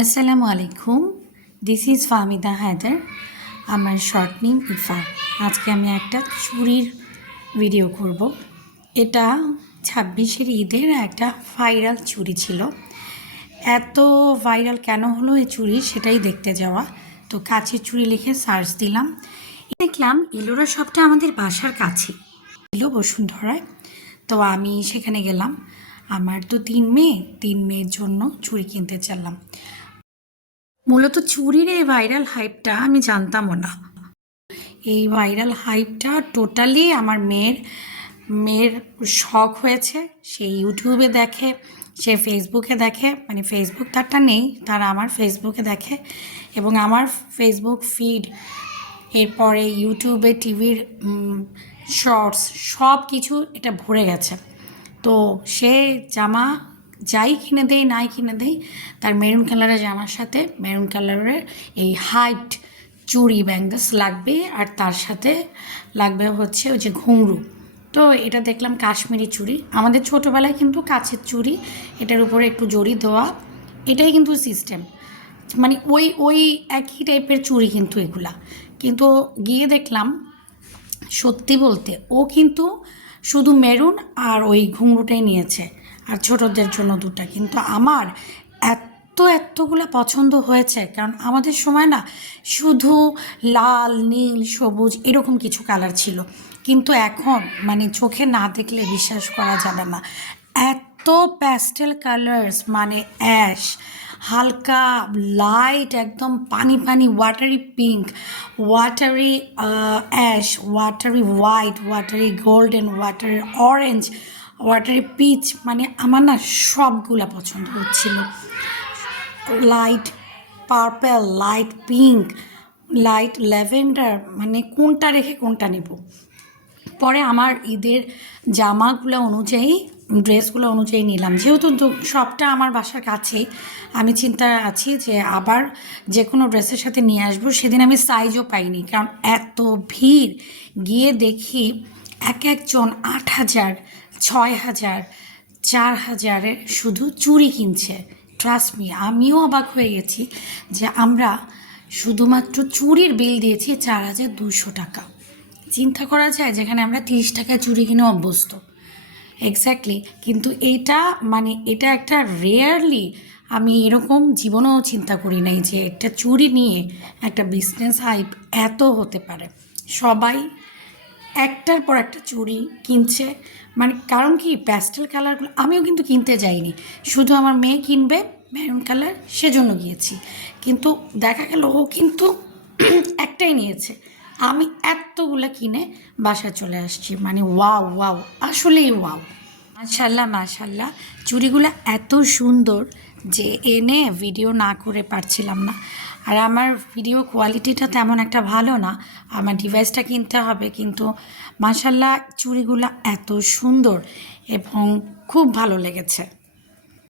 আসসালামু আলাইকুম, this is Fahmida Haider. আমার শর্ট নেম ইফা। আজকে আমি একটা চুড়ির ভিডিও করব। এটা 26-এর ঈদের একটা ভাইরাল চুড়ি ছিল। এত ভাইরাল কেন হলো এই চুড়ি সেটাই দেখতে যাওয়া। তো কাচের চুড়ি লিখে সার্চ দিলাম, দেখলাম ইলোরা শপটা আমাদের বাসার কাছে ছিল বসুন্ধরায়। তো আমি সেখানে গেলাম। আমার তো 3 মেয়ের জন্য চুড়ি কিনতে চাইলাম। মূলত চুরির এই ভাইরাল হাইপটা আমি জানতামও না। এই ভাইরাল হাইপটা টোটালি আমার মেয়ের শখ হয়েছে। সে ইউটিউবে দেখে, সে ফেসবুকে দেখে, মানে ফেসবুক তারটা নেই, তারা আমার ফেসবুকে দেখে এবং আমার ফেসবুক ফিড, এরপরে ইউটিউবে টিভির শর্টস সব কিছু এটা ভরে গেছে। তো সে জামা যাই কিনে দেয় নাই কিনে দেয়, তার মেরুন কালারের জামার সাথে মেরুন কালারের এই হাইট চুড়ি ব্যাঙ্গলস লাগবে, আর তার সাথে লাগবে হচ্ছে ওই যে ঘুঙরু। তো এটা দেখলাম কাশ্মীরি চুড়ি, আমাদের ছোটোবেলায় কিন্তু কাছের চুড়ি, এটার উপরে একটু জড়ি দেওয়া, এটাই কিন্তু সিস্টেম, মানে ওই ওই একই টাইপের চুড়ি কিন্তু এগুলা। কিন্তু গিয়ে দেখলাম সত্যি বলতে ও কিন্তু শুধু মেরুন আর ওই ঘুঙরুটাই নিয়েছে, আর ছোটদের জন্য দুটা। কিন্তু আমার এতগুলো পছন্দ হয়েছে, কারণ আমাদের সময় না শুধু লাল নীল সবুজ এরকম কিছু কালার ছিল, কিন্তু এখন মানে চোখে না দেখলে বিশ্বাস করা যাবে না, এত প্যাস্টেল কালার্স, মানে অ্যাশ, হালকা লাইট, একদম পানি পানি watery pink, watery ash, watery white, watery golden, watery orange, watery peach, মানে আমার না সবগুলা পছন্দ হচ্ছিল। Light purple, light pink, light lavender, মানে কোনটা রেখে কোনটা নেব। পরে আমার ঈদের জামাগুলো অনুযায়ী, ড্রেসগুলো অনুযায়ী নিলাম, যেহেতু সবটা আমার বাসার কাছেই। আমি চিন্তায় আছি যে আবার যে কোনো ড্রেসের সাথে নিয়ে আসবো। সেদিন আমি সাইজও পাইনি, কারণ এত ভিড়। গিয়ে দেখি এক একজন 8,000, 6,000, 4,000-এর শুধু চুড়ি কিনছে। ট্রাস্ট মি, আমিও অবাক হয়ে গেছি যে আমরা শুধুমাত্র চুড়ির বিল দিয়েছি 4,200 টাকা। চিন্তা করা যায়, যেখানে আমরা 30 টাকায় চুড়ি কিনে অভ্যস্ত। এক্স্যাক্টলি, কিন্তু এইটা মানে এটা একটা রেয়ারলি, আমি এরকম জীবনেও চিন্তা করি নাই যে একটা চুড়ি নিয়ে একটা বিজনেস হাইপ এত হতে পারে। সবাই একটার পর একটা চুড়ি কিনছে, মানে কারণ কি প্যাস্টেল কালারগুলো আমিও কিন্তু কিনতে যাইনি, শুধু আমার মেয়ে কিনবে মেরুন কালার সেজন্য গিয়েছি। কিন্তু দেখা গেল ও কিন্তু একটাই নিয়েছে, আমি এতগুলো কিনে বাসায় চলে আসছি। মানে ওয়াও ওয়াও, আসলেই ওয়াও, মাশাল্লাহ মাশাল্লাহ। চুড়িগুলো এত সুন্দর যে এনে ভিডিও না করে পারছিলাম না। আর আমার ভিডিও কোয়ালিটিটা তেমন একটা ভালো না, আমার ডিভাইসটা কিনতে হবে। কিন্তু মাশাল্লাহ চুড়িগুলো এত সুন্দর এবং খুব ভালো লেগেছে।